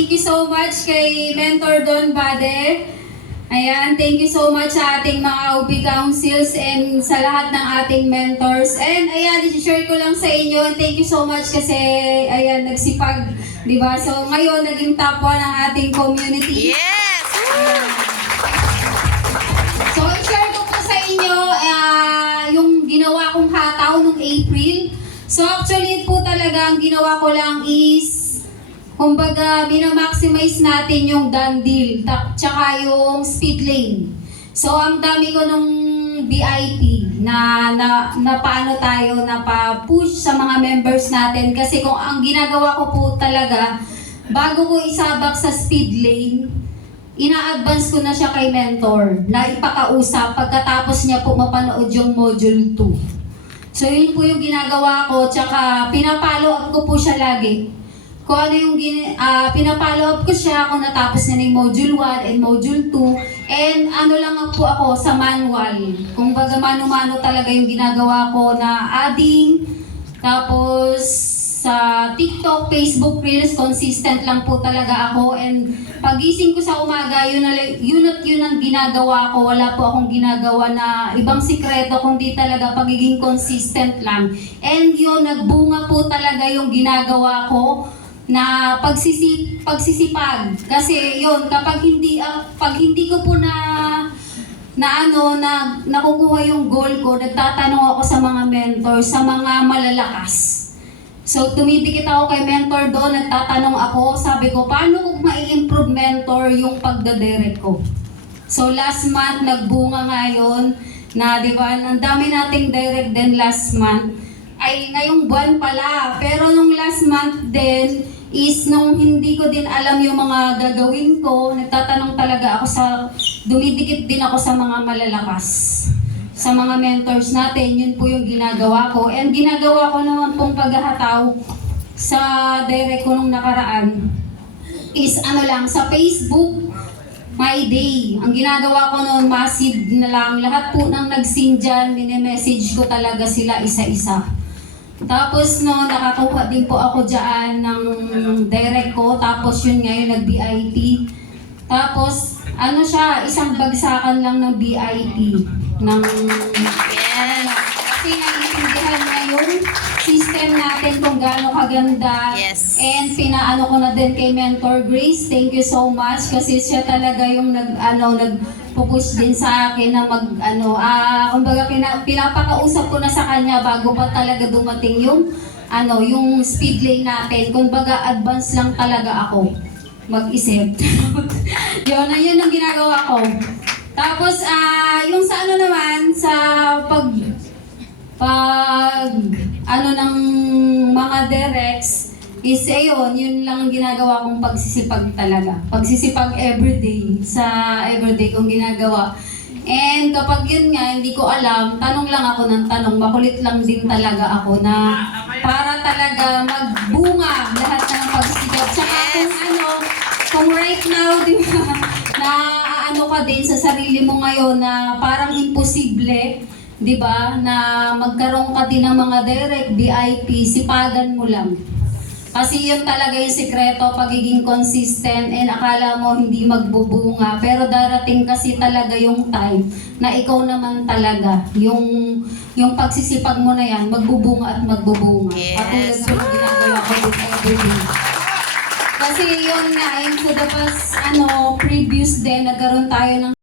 thank you so much kay Mentor Don Bade. Ayan, thank you so much sa ating mga OB Councils and sa lahat ng ating mentors. And ayan, i-share ko lang sa inyo. Thank you so much kasi, ayan, nagsipag, di ba? So ngayon, naging top 1 ang ating community. Yes! So, i-share ko po sa inyo yung ginawa kong hataw nung April. So, actually po talaga, ang ginawa ko lang is, kumbaga, minamaximize natin yung done deal, tsaka yung speed lane. So, ang dami ko nung VIP na paano tayo na pa-push sa mga members natin. Kasi kung ang ginagawa ko po talaga, bago ko isabak sa speed lane, ina-advance ko na siya kay mentor na ipakausap pagkatapos niya po mapanood yung module 2. So yun po yung ginagawa ko, tsaka pinapollow up ko po siya lagi. Kung ano yung pinapollow up ko siya kung natapos niya ng module 1 and module 2. And ano lang po ako sa manual. Kung baga mano-mano talaga yung ginagawa ko na adding, tapos sa TikTok, Facebook Reels, consistent lang po talaga ako. And pagising ko sa umaga, yun ang ginagawa ko. Wala po akong ginagawa na ibang sikreto, kundi talaga pagiging consistent lang. And yun, nagbunga po talaga yung ginagawa ko na pagsisipag. Kasi yun, pag hindi ko po nakukuha yung goal ko, nagtatanong ako sa mga mentor, sa mga malalakas. So, tumidikit ako kay mentor doon, nagtatanong ako, sabi ko, paano ko ma-improve mentor yung pagdadirect ko? So, last month, nagbunga ngayon na, di ba, ang dami nating direct din last month. Ay, ngayong buwan pala. Pero nung last month din, is nung hindi ko din alam yung mga gagawin ko, nagtatanong talaga ako dumidikit din ako sa mga malalakas. Sa mga mentors natin, yun po yung ginagawa ko. And ginagawa ko naman pong paghahataw sa direct ko nung nakaraan is sa Facebook, My Day. Ang ginagawa ko noon, massive na lang. Lahat po nang nag-send dyan, message ko talaga sila isa-isa. Tapos nakakuha din po ako dyan ng direct ko. Tapos yun ngayon, nag-BIP. Tapos, isang bagsakan lang ng BIP. Kasi naiintindihan na yung system natin kung gaano kaganda. Yes. And pinaano ko na din kay Mentor Grace. Thank you so much kasi siya talaga yung nagpupush din sa akin na kumbaga pinapakausap ko na sa kanya bago pa talaga dumating yung speed lane natin. Kumbaga advance lang talaga ako mag-isip. yun ang ginagawa ko. Tapos, yung sa ng mga directs, is yun lang ang ginagawa kong pagsisipag talaga. Pagsisipag everyday, sa everyday kong ginagawa. And kapag yun nga, hindi ko alam, tanong lang ako ng tanong, makulit lang din talaga ako na para talaga magbunga lahat ng pagsisikap. Tsaka kung right now, di ba, ka din sa sarili mo ngayon na parang imposible, di ba, na magkaroon ka din ng mga direct, VIP, sipagan mo lang. Kasi yun talaga yung sikreto, pagiging consistent, and akala mo hindi magbubunga. Pero darating kasi talaga yung time na ikaw naman talaga, yung pagsisipag mo na yan, magbubunga at magbubunga. Yes. Katulad ng ginagawa ko din everyday. Kasi yun nga, sa the past, previous din, nagkaroon tayo ng